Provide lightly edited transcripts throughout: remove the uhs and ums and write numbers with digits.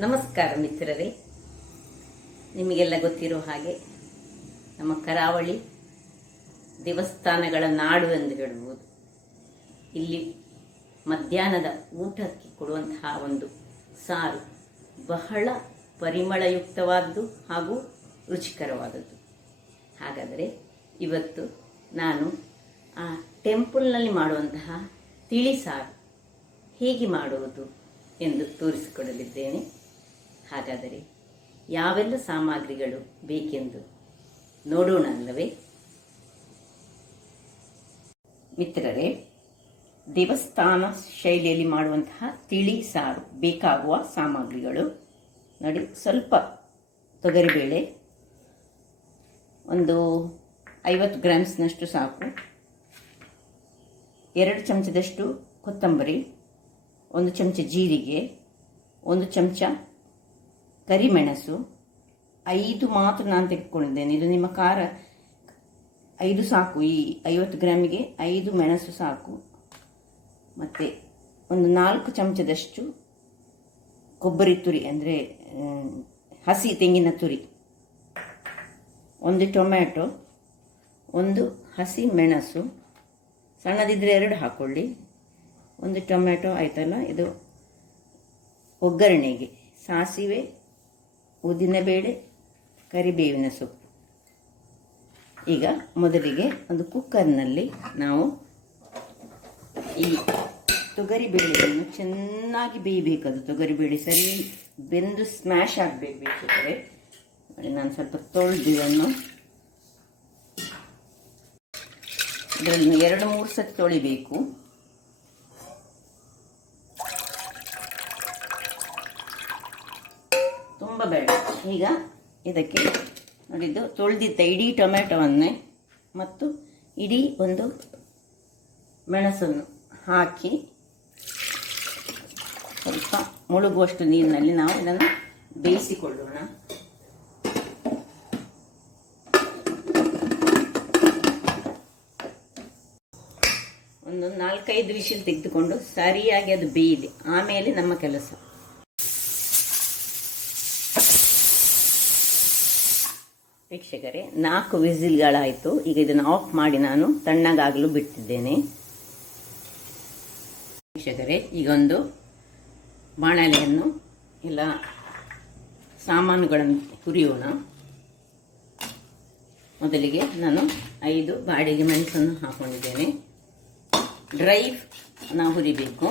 ನಮಸ್ಕಾರ ಮಿತ್ರರೇ. ನಿಮಗೆಲ್ಲ ಗೊತ್ತಿರೋ ಹಾಗೆ ನಮ್ಮ ಕರಾವಳಿ ದೇವಸ್ಥಾನಗಳ ನಾಡು ಎಂದು ಹೇಳಬಹುದು. ಇಲ್ಲಿ ಮಧ್ಯಾಹ್ನದ ಊಟಕ್ಕೆ ಕೊಡುವಂತಹ ಒಂದು ಸಾರು ಬಹಳ ಪರಿಮಳಯುಕ್ತವಾದ್ದು ಹಾಗೂ ರುಚಿಕರವಾದದ್ದು. ಹಾಗಾದರೆ ಇವತ್ತು ನಾನು ಆ ಟೆಂಪಲ್ನಲ್ಲಿ ಮಾಡುವಂತಹ ತಿಳಿ ಸಾರು ಹೇಗೆ ಮಾಡುವುದು ಎಂದು ತೋರಿಸಿಕೊಡಲಿದ್ದೇನೆ. ಹಾಗಾದರೆ ಯಾವೆಲ್ಲ ಸಾಮಗ್ರಿಗಳು ಬೇಕೆಂದು ನೋಡೋಣ ಅಲ್ಲವೇ ಮಿತ್ರರೇ? ದೇವಸ್ಥಾನ ಶೈಲಿಯಲ್ಲಿ ಮಾಡುವಂತಹ ತಿಳಿ ಸಾರು ಬೇಕಾಗುವ ಸಾಮಗ್ರಿಗಳು ನೋಡಿ. ಸ್ವಲ್ಪ ತೊಗರಿಬೇಳೆ, ಒಂದು 50 ಗ್ರಾಮ್ಸ್ನಷ್ಟು ಸಾಕು. 2 ಚಮಚದಷ್ಟು ಕೊತ್ತಂಬರಿ, 1 ಚಮಚ ಜೀರಿಗೆ, 1 ಚಮಚ ಕರಿಮೆಣಸು, 5 ಮಾತ್ರ ನಾನು ತೆಗೆದುಕೊಂಡಿದ್ದೇನೆ. ಇದು ನಿಮ್ಮ ಖಾರ 5 ಸಾಕು. ಈ 50 ಗ್ರಾಮಿಗೆ 5 ಮೆಣಸು ಸಾಕು. ಮತ್ತು ಒಂದು 4 ಚಮಚದಷ್ಟು ಕೊಬ್ಬರಿ ತುರಿ, ಅಂದರೆ ಹಸಿ ತೆಂಗಿನ ತುರಿ, 1 ಟೊಮ್ಯಾಟೊ, 1 ಹಸಿ ಮೆಣಸು, ಸಣ್ಣದಿದ್ದರೆ 2 ಹಾಕ್ಕೊಳ್ಳಿ. 1 ಟೊಮ್ಯಾಟೊ ಆಯ್ತಲ್ಲ. ಇದು ಒಗ್ಗರಣೆಗೆ ಸಾಸಿವೆ, ಉದ್ದಿನಬೇಳೆ, ಕರಿಬೇವಿನ ಸೊಪ್ಪು. ಈಗ ಮೊದಲಿಗೆ ಒಂದು ಕುಕ್ಕರ್ನಲ್ಲಿ ನಾವು ಈ ತೊಗರಿಬೇಳೆಯನ್ನು ಚೆನ್ನಾಗಿ ಬೇಯಬೇಕು. ಅದು ತೊಗರಿಬೇಳೆ ಸರಿ ಬೆಂದು ಸ್ಮ್ಯಾಶ್ ಆಗಬೇಕು. ಬೇಕಿದ್ರೆ ನಾನು ಸ್ವಲ್ಪ ತೊಳೆದು ಇದನ್ನು ಇದರಲ್ಲಿ 2-3 ಸತಿ ತೊಳಿಬೇಕು. ತುಂಬ ಬೇಡ. ಈಗ ಇದಕ್ಕೆ ನೋಡಿದ್ದು ತೊಳೆದಿದ್ದ ಇಡೀ ಟೊಮ್ಯಾಟೊವನ್ನೇ ಮತ್ತು ಇಡೀ ಒಂದು ಮೆಣಸನ್ನು ಹಾಕಿ ಸ್ವಲ್ಪ ಮುಳುಗುವಷ್ಟು ನೀರಿನಲ್ಲಿ ನಾವು ಇದನ್ನು ಬೇಯಿಸಿಕೊಳ್ಳೋಣ. ಒಂದು 4-5 ವಿಷಲ್ ತೆಗೆದುಕೊಂಡು ಸರಿಯಾಗಿ ಅದು ಬೇಯಲಿ, ಆಮೇಲೆ ನಮ್ಮ ಕೆಲಸ. ವೀಕ್ಷಕರೇ, 4 ವಿಸಿಲ್ಗಳಾಯಿತು. ಈಗ ಇದನ್ನು ಆಫ್ ಮಾಡಿ ನಾನು ತಣ್ಣಗಾಗಲು ಬಿಟ್ಟಿದ್ದೇನೆ. ವೀಕ್ಷಕರೇ, ಈಗ ಒಂದು ಬಾಣಲೆಯನ್ನು ಎಲ್ಲ ಸಾಮಾನುಗಳನ್ನು ಹುರಿಯೋಣ. ಮೊದಲಿಗೆ ನಾನು 5 ಬಾಡಿಗೆ ಮೆಣಸನ್ನು ಹಾಕೊಂಡಿದ್ದೇನೆ. ಡ್ರೈ ನಾವು ಹುರಿಬೇಕು.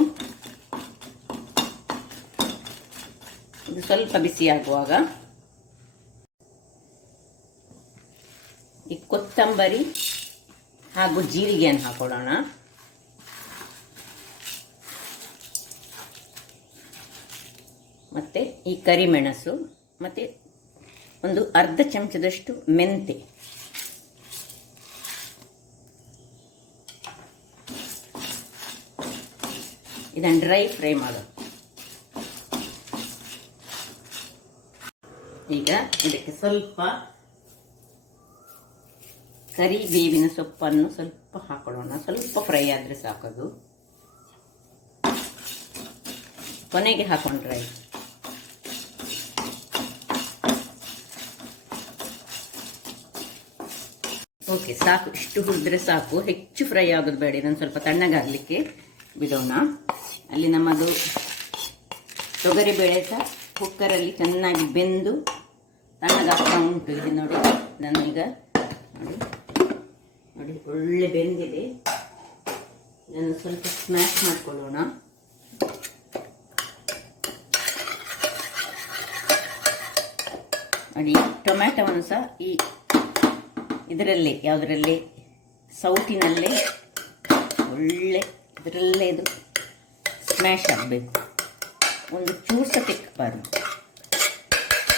ಇದು ಸ್ವಲ್ಪ ಬಿಸಿಯಾಗುವಾಗ ಈ ಕೊತ್ತಂಬರಿ ಹಾಗೂ ಜೀರಿಗೆಯನ್ನು ಹಾಕೊಳ್ಳೋಣ. ಮತ್ತೆ ಈ ಕರಿಮೆಣಸು, ಮತ್ತೆ ಒಂದು ಅರ್ಧ ಚಮಚದಷ್ಟು ಮೆಂತೆ, ಇದನ್ನು ಡ್ರೈ ಫ್ರೈ ಮಾಡೋದು. ಈಗ ಇದಕ್ಕೆ ಸ್ವಲ್ಪ ಕರಿಬೇವಿನ ಸೊಪ್ಪನ್ನು ಸ್ವಲ್ಪ ಹಾಕೊಳ್ಳೋಣ. ಸ್ವಲ್ಪ ಫ್ರೈ ಆದರೆ ಸಾಕದು, ಕೊನೆಗೆ ಹಾಕೊಂಡ್ರೆ ಆಯ್ತು. ಓಕೆ, ಸಾಕು. ಇಷ್ಟು ಹುರಿದ್ರೆ ಸಾಕು, ಹೆಚ್ಚು ಫ್ರೈ ಆಗೋದು ಬೇಡ. ಇದನ್ನು ಸ್ವಲ್ಪ ತಣ್ಣಗಾಗಲಿಕ್ಕೆ ಬಿಡೋಣ. ಅಲ್ಲಿ ನಮ್ಮದು ತೊಗರಿಬೇಳೆ ಸಹ ಕುಕ್ಕರಲ್ಲಿ ಚೆನ್ನಾಗಿ ಬೆಂದು ತಣ್ಣಗಾಗ್ತಾ ಉಂಟು. ಇದು ನೋಡಿ, ನಾನು ಈಗ ನೋಡಿ ಒಳ್ಳೆ ಬೆಂದಿದೆ. ಇದನ್ನು ಸ್ವಲ್ಪ ಸ್ಮ್ಯಾಶ್ ಮಾಡಿಕೊಳ್ಳೋಣ. ನೋಡಿ, ಟೊಮ್ಯಾಟೊವನ್ನು ಸಹ ಈ ಇದರಲ್ಲೇ, ಯಾವುದರಲ್ಲೇ, ಸೌಟಿನಲ್ಲೇ ಒಳ್ಳೆ ಇದರಲ್ಲೇ ಇದು ಸ್ಮ್ಯಾಶ್ ಆಗಬೇಕು. ಒಂದು ಚೂರು ಸಹ ತೆಕ್ಕಬಾರ್ದು.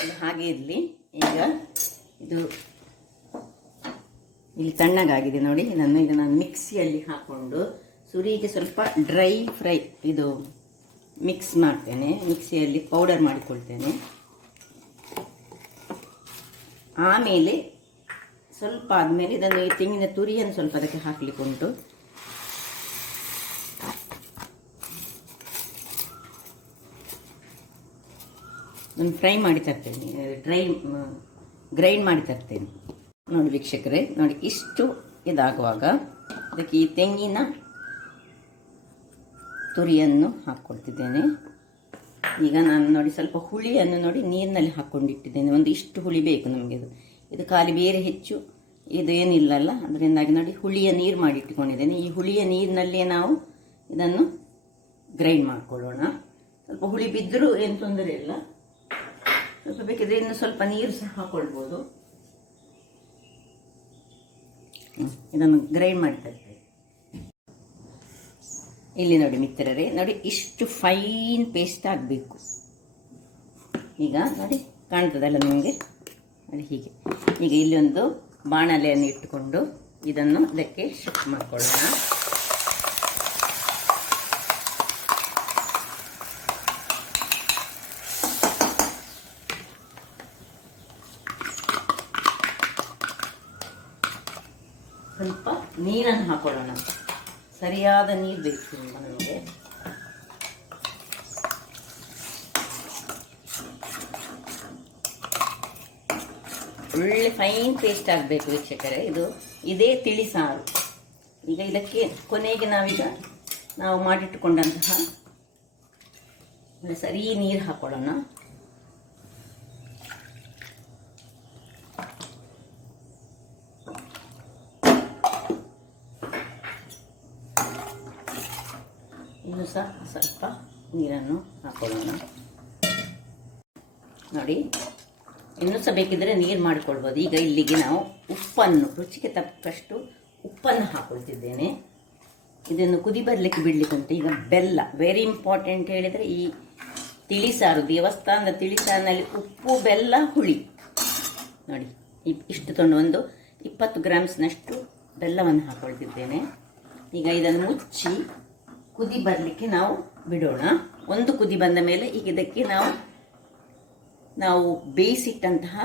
ಇದು ಹಾಗೆ ಇರಲಿ. ಈಗ ಇದು ಇಲ್ಲಿ ತಣ್ಣಗಾಗಿದೆ ನೋಡಿ. ಈಗ ನಾನು ಮಿಕ್ಸಿಯಲ್ಲಿ ಹಾಕ್ಕೊಂಡು ಸುರಿಗೆ ಸ್ವಲ್ಪ ಡ್ರೈ ಫ್ರೈ ಇದು ಮಿಕ್ಸ್ ಮಾಡ್ತೇನೆ. ಮಿಕ್ಸಿಯಲ್ಲಿ ಪೌಡರ್ ಮಾಡಿಕೊಳ್ತೇನೆ. ಆಮೇಲೆ ಸ್ವಲ್ಪ ಆದಮೇಲೆ ಇದನ್ನು ಈ ತೆಂಗಿನ ತುರಿಯನ್ನು ಸ್ವಲ್ಪ ಅದಕ್ಕೆ ಹಾಕಲಿಕ್ಕೆ ಉಂಟು. ನಾನು ಫ್ರೈ ಮಾಡಿ ತರ್ತೇನೆ, ಗ್ರೈಂಡ್ ಮಾಡಿ ತರ್ತೇನೆ. ನೋಡಿ ವೀಕ್ಷಕರೇ, ನೋಡಿ ಇಷ್ಟು ಇದಾಗುವಾಗ ಅದಕ್ಕೆ ಈ ತೆಂಗಿನ ತುರಿಯನ್ನು ಹಾಕ್ಕೊಳ್ತಿದ್ದೇನೆ. ಈಗ ನಾನು ನೋಡಿ ಸ್ವಲ್ಪ ಹುಳಿಯನ್ನು ನೋಡಿ ನೀರಿನಲ್ಲಿ ಹಾಕ್ಕೊಂಡಿಟ್ಟಿದ್ದೇನೆ. ಒಂದು ಇಷ್ಟು ಹುಳಿ ಬೇಕು ನಮಗೆ. ಇದು ಖಾಲಿ ಬೇರೆ ಹೆಚ್ಚು ಇದು ಏನಿಲ್ಲಲ್ಲ, ಅದರಿಂದಾಗಿ ನೋಡಿ ಹುಳಿಯ ನೀರು ಮಾಡಿ ಇಟ್ಟುಕೊಂಡಿದ್ದೇನೆ. ಈ ಹುಳಿಯ ನೀರಿನಲ್ಲಿಯೇ ನಾವು ಇದನ್ನು ಗ್ರೈಂಡ್ ಮಾಡ್ಕೊಳ್ಳೋಣ. ಸ್ವಲ್ಪ ಹುಳಿ ಬಿದ್ದರೂ ಏನು ತೊಂದರೆ ಇಲ್ಲ. ಸ್ವಲ್ಪ ಬೇಕಿದ್ರೆ ಇನ್ನು ಸ್ವಲ್ಪ ನೀರು ಸಹ ಹಾಕ್ಕೊಳ್ಬೋದು. ಇದನ್ನು ಗ್ರೈಂಡ್ ಮಾಡ್ತೇವೆ. ಇಲ್ಲಿ ನೋಡಿ ಮಿತ್ರರೇ, ನೋಡಿ ಇಷ್ಟು ಫೈನ್ ಪೇಸ್ಟ್ ಆಗಬೇಕು. ಈಗ ನೋಡಿ ಕಾಣ್ತದಲ್ಲ ನಿಮಗೆ, ನೋಡಿ ಹೀಗೆ. ಈಗ ಇಲ್ಲಿ ಒಂದು ಬಾಣಲೆಯನ್ನು ಇಟ್ಟುಕೊಂಡು ಇದನ್ನು ಅದಕ್ಕೆ ಶಿಫ್ಟ್ ಮಾಡ್ಕೊಳ್ಳೋಣ. ಸ್ವಲ್ಪ ನೀರನ್ನು ಹಾಕೊಳ್ಳೋಣ. ಸರಿಯಾದ ನೀರು ಬೇಕು ನಮಗೆ. ಒಳ್ಳೆ ಫೈನ್ ಪೇಸ್ಟ್ ಆಗಬೇಕು ವೀಕ್ಷಕರೇ. ಇದೇ ತಿಳಿ ಸಾರು. ಈಗ ಇದಕ್ಕೆ ಕೊನೆಗೆ ನಾವು ಮಾಡಿಟ್ಟುಕೊಂಡಂತಹ ಸರಿ ನೀರು ಹಾಕೊಳ್ಳೋಣ. ಇನ್ನು ಸಹ ಸ್ವಲ್ಪ ನೀರನ್ನು ಹಾಕೊಳ್ಳೋಣ. ನೋಡಿ ಇನ್ನೂ ಸಹ ಬೇಕಿದ್ರೆ ನೀರು ಮಾಡಿಕೊಳ್ಬೋದು. ಈಗ ಇಲ್ಲಿಗೆ ನಾವು ಉಪ್ಪನ್ನು, ರುಚಿಗೆ ತಕ್ಕಷ್ಟು ಉಪ್ಪನ್ನು ಹಾಕೊಳ್ತಿದ್ದೇನೆ. ಇದನ್ನು ಕುದಿ ಬರಲಿಕ್ಕೆ ಬಿಡಲಿಕ್ಕೆ ಉಂಟು. ಈಗ ಬೆಲ್ಲ ವೆರಿ ಇಂಪಾರ್ಟೆಂಟ್ ಹೇಳಿದರೆ, ಈ ತಿಳಿಸಾರು, ದೇವಸ್ಥಾನದ ತಿಳಿಸಾರಿನಲ್ಲಿ ಉಪ್ಪು, ಬೆಲ್ಲ, ಹುಳಿ ನೋಡಿ ಇಷ್ಟು ತೊಂಡು ಒಂದು 20 ಗ್ರಾಮ್ಸ್ನಷ್ಟು ಬೆಲ್ಲವನ್ನು ಹಾಕೊಳ್ತಿದ್ದೇನೆ. ಈಗ ಇದನ್ನು ಮುಚ್ಚಿ ಕುದಿ ಬರಲಿಕ್ಕೆ ನಾವು ಬಿಡೋಣ. ಒಂದು ಕುದಿ ಬಂದ ಮೇಲೆ ಈಗ ಇದಕ್ಕೆ ನಾವು ಬೇಯಿಸಿಟ್ಟಂತಹ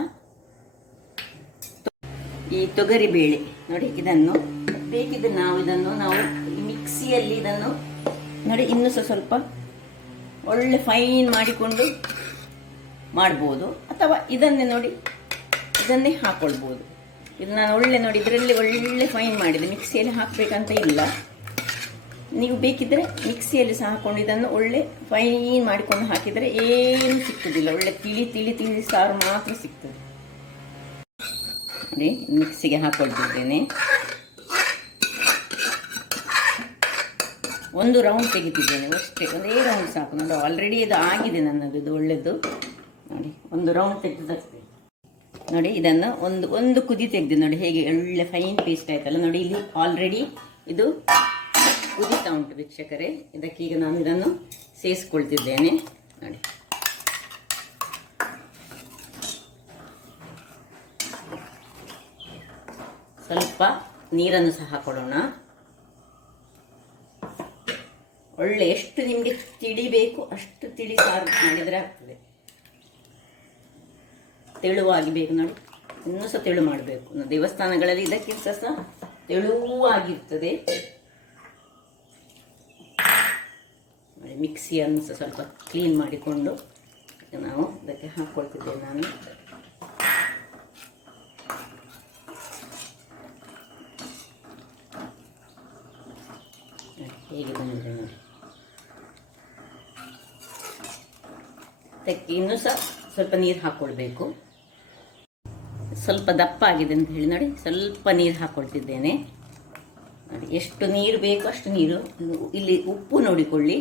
ಈ ತೊಗರಿ ಬೇಳೆ ನೋಡಿ, ಇದನ್ನು ಬೇಕಿದ್ರೆ ನಾವು ಮಿಕ್ಸಿಯಲ್ಲಿ ಇದನ್ನು ನೋಡಿ ಇನ್ನೂ ಸ್ವಲ್ಪ ಒಳ್ಳೆ ಫೈನ್ ಮಾಡಿಕೊಂಡು ಮಾಡ್ಬೋದು, ಅಥವಾ ಇದನ್ನೇ ಹಾಕೊಳ್ಬೋದು. ಇದು ನಾನು ಒಳ್ಳೆ ನೋಡಿ ಇದರಲ್ಲಿ ಒಳ್ಳೆ ಫೈನ್ ಮಾಡಿದೆ. ಮಿಕ್ಸಿಯಲ್ಲಿ ಹಾಕಬೇಕಂತ ಇಲ್ಲ, ನೀವು ಬೇಕಿದ್ರೆ ಮಿಕ್ಸಿಯಲ್ಲಿ ಸಹ ಹಾಕೊಂಡು ಇದನ್ನು ಒಳ್ಳೆ ಫೈನ್ ಮಾಡಿಕೊಂಡು ಹಾಕಿದರೆ ಏನು ಸಿಕ್ಕುದಿಲ್ಲ. ಒಳ್ಳೆ ತಿಳಿ ಸಾರು ಮಾತ್ರ ಸಿಗ್ತದೆ. ನೋಡಿ ಮಿಕ್ಸಿಗೆ ಹಾಕೊಳ್ತಿದ್ದೇನೆ. ಒಂದು ರೌಂಡ್ ತೆಗಿತಿದ್ದೇನೆ ಅಷ್ಟೇ, ಒಂದೇ ರೌಂಡ್ ಸಾಕು. ನೋಡಿ ಆಲ್ರೆಡಿ ಇದು ಆಗಿದೆ ನನ್ನದು, ಇದು ಒಳ್ಳೆದು. ನೋಡಿ ಒಂದು ರೌಂಡ್ ತೆಗೆದಷ್ಟೇ. ನೋಡಿ ಇದನ್ನು ಒಂದು ಕುದಿ ತೆಗೆದು ನೋಡಿ ಹೇಗೆ ಒಳ್ಳೆ ಫೈನ್ ಪೇಸ್ಟ್ ಆಯ್ತಲ್ಲ. ನೋಡಿ ಇಲ್ಲಿ ಆಲ್ರೆಡಿ ಇದು ಕುದಿತಾ ಉಂಟು ವೀಕ್ಷಕರೇ. ಇದಕ್ಕೀಗ ನಾನು ಇದನ್ನು ಸೇರಿಸ್ಕೊಳ್ತಿದ್ದೇನೆ. ನೋಡಿ ಸ್ವಲ್ಪ ನೀರನ್ನು ಸಹ ಹಾಕೊಳ್ಳೋಣ. ಒಳ್ಳೆ ಎಷ್ಟು ನಿಮಗೆ ತಿಳಿಬೇಕು ಅಷ್ಟು ತಿಳಿ ಸಾರು ಮಾಡಿದರೆ ಆಗ್ತದೆ. ತೆಳುವಾಗಿ ಬೇಕು ನೋಡಿ, ಇನ್ನೂ ಸಹ ತೆಳು ಮಾಡಬೇಕು. ದೇವಸ್ಥಾನಗಳಲ್ಲಿ ಇದಕ್ಕಿಂತ ಸಹ ತೆಳುವಾಗಿರ್ತದೆ. ಮಿಕ್ಸಿಯನ್ನು ಸಹ ಸ್ವಲ್ಪ ಕ್ಲೀನ್ ಮಾಡಿಕೊಂಡು ನಾವು ಇದಕ್ಕೆ ಹಾಕ್ಕೊಳ್ತಿದ್ದೇನೆ. ನಾನು ಹೇಗೆ ಬಂದಿದೆ ನೋಡಿ. ಇದಕ್ಕೆ ಇನ್ನೂ ಸಹ ಸ್ವಲ್ಪ ನೀರು ಹಾಕ್ಕೊಳ್ಬೇಕು. ಸ್ವಲ್ಪ ದಪ್ಪ ಆಗಿದೆ ಅಂತ ಹೇಳಿ ನೋಡಿ ಸ್ವಲ್ಪ ನೀರು ಹಾಕ್ಕೊಳ್ತಿದ್ದೇನೆ. ನೋಡಿ ಎಷ್ಟು ನೀರು ಬೇಕು ಅಷ್ಟು ನೀರು. ಇಲ್ಲಿ ಉಪ್ಪು ನೋಡಿಕೊಳ್ಳಿ,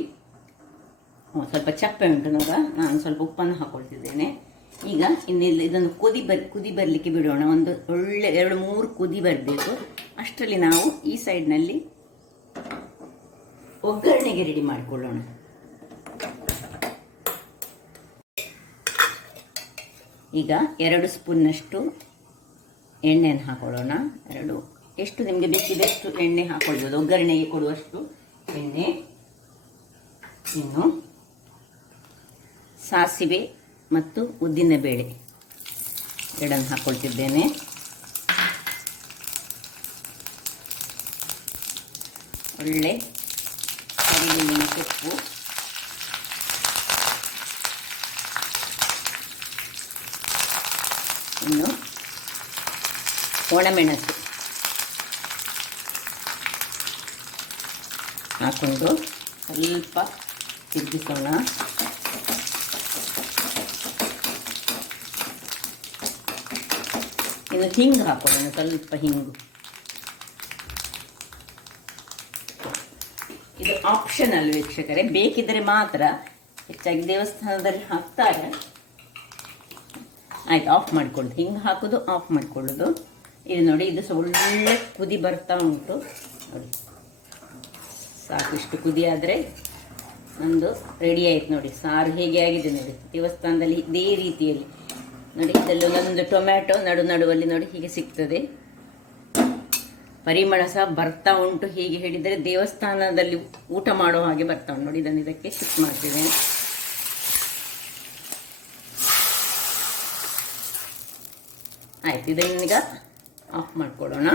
ಸ್ವಲ್ಪ ಚಪ್ಪೆ ಉಂಟು ನೋಡ. ನಾನು ಸ್ವಲ್ಪ ಉಪ್ಪನ್ನು ಹಾಕೊಳ್ತಿದ್ದೇನೆ. ಈಗ ಇನ್ನಿಲ್ಲಿ ಇದನ್ನು ಕುದಿ ಬರಲಿಕ್ಕೆ ಬಿಡೋಣ. ಒಂದು ಒಳ್ಳೆ 2-3 ಕುದಿ ಬರಬೇಕು. ಅಷ್ಟರಲ್ಲಿ ನಾವು ಈ ಸೈಡ್ನಲ್ಲಿ ಒಗ್ಗರಣೆಗೆ ರೆಡಿ ಮಾಡಿಕೊಳ್ಳೋಣ. ಈಗ 2 ಸ್ಪೂನ್ನಷ್ಟು ಎಣ್ಣೆಯನ್ನು ಹಾಕೊಳ್ಳೋಣ. ಎಷ್ಟು ನಿಮಗೆ ಬೇಕಿದಷ್ಟು ಎಣ್ಣೆ ಹಾಕೊಳ್ಬೋದು, ಒಗ್ಗರಣೆಗೆ ಕೊಡುವಷ್ಟು ಎಣ್ಣೆ. ಇನ್ನು ಸಾಸಿವೆ ಮತ್ತು ಉದ್ದಿನಬೇಳೆ ಎರಡನ್ನು ಹಾಕ್ಕೊಳ್ತಿದ್ದೇನೆ. ಒಳ್ಳೆ ಕರಿಬೇವಿನ ಸೊಪ್ಪು, ಇನ್ನು ಒಣಮೆಣಸು ಹಾಕ್ಕೊಂಡು ಸ್ವಲ್ಪ ತಿರುಗಿಸೋಣ. ಇನ್ನು ಹಿಂಗು ಹಾಕೊಳ್ಳೋಣ, ಸ್ವಲ್ಪ ಹಿಂಗು. ಇದು ಆಪ್ಷನಲ್ ವೀಕ್ಷಕರೇ, ಬೇಕಿದ್ರೆ ಮಾತ್ರ. ಹೆಚ್ಚಾಗಿ ದೇವಸ್ಥಾನದಲ್ಲಿ ಹಾಕ್ತಾರೆ. ಆಯ್ತು, ಆಫ್ ಮಾಡ್ಕೊಳ್ಳೋದು. ಹಿಂಗೆ ಹಾಕೋದು, ಆಫ್ ಮಾಡ್ಕೊಳ್ಳೋದು. ಇದು ನೋಡಿ, ಇದು ಒಳ್ಳೆ ಕುದಿ ಬರ್ತಾ ಉಂಟು ನೋಡಿ. ಸಾಕಿಷ್ಟು ಕುದಿ ಆದರೆ ನಂದು ರೆಡಿ ಆಯ್ತು ನೋಡಿ. ಸಾರು ಹೇಗೆ ಆಗಿದೆ ನೋಡಿ. ದೇವಸ್ಥಾನದಲ್ಲಿ ಇದೇ ರೀತಿಯಲ್ಲಿ ನೋಡಿ. ಇದರಲ್ಲಿ ಒಂದೊಂದು ಟೊಮ್ಯಾಟೊ ನಡುವಲ್ಲಿ ನೋಡಿ ಹೀಗೆ ಸಿಗ್ತದೆ. ಪರಿಮಳ ಸಹ ಬರ್ತಾ ಉಂಟು. ಹೀಗೆ ಹೇಳಿದರೆ ದೇವಸ್ಥಾನದಲ್ಲಿ ಊಟ ಮಾಡೋ ಹಾಗೆ ಬರ್ತಾ ಉಂಟು ನೋಡಿ. ಇದನ್ನು ಇದಕ್ಕೆ ಶಿಫ್ಟ್ ಮಾಡ್ತಿದ್ದೇನೆ. ಆಯ್ತು, ಇದನ್ನೀಗ ಆಫ್ ಮಾಡ್ಕೊಡೋಣ.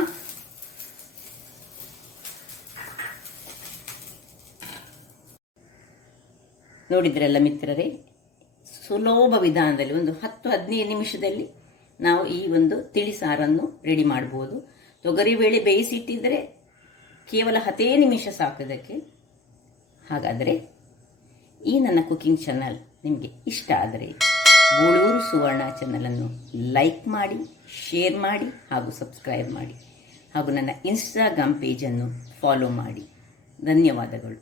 ನೋಡಿದ್ರಲ್ಲ ಮಿತ್ರರೇ, ಸುಲಭ ವಿಧಾನದಲ್ಲಿ ಒಂದು 10-15 ನಿಮಿಷದಲ್ಲಿ ನಾವು ಈ ಒಂದು ತಿಳಿ ಸಾರನ್ನು ರೆಡಿ ಮಾಡ್ಬೋದು. ತೊಗರಿಬೇಳೆ ಬೇಯಿಸಿಟ್ಟಿದ್ರೆ ಕೇವಲ 10 ನಿಮಿಷ ಸಾಕೋದಕ್ಕೆ. ಹಾಗಾದರೆ ಈ ನನ್ನ ಕುಕಿಂಗ್ ಚಾನಲ್ ನಿಮಗೆ ಇಷ್ಟ ಆದರೆ ಗೋಳೂರು ಸುವರ್ಣ ಚಾನಲನ್ನು ಲೈಕ್ ಮಾಡಿ, ಶೇರ್ ಮಾಡಿ ಹಾಗೂ ಸಬ್ಸ್ಕ್ರೈಬ್ ಮಾಡಿ. ಹಾಗೂ ನನ್ನ ಇನ್ಸ್ಟಾಗ್ರಾಮ್ ಪೇಜನ್ನು ಫಾಲೋ ಮಾಡಿ. ಧನ್ಯವಾದಗಳು.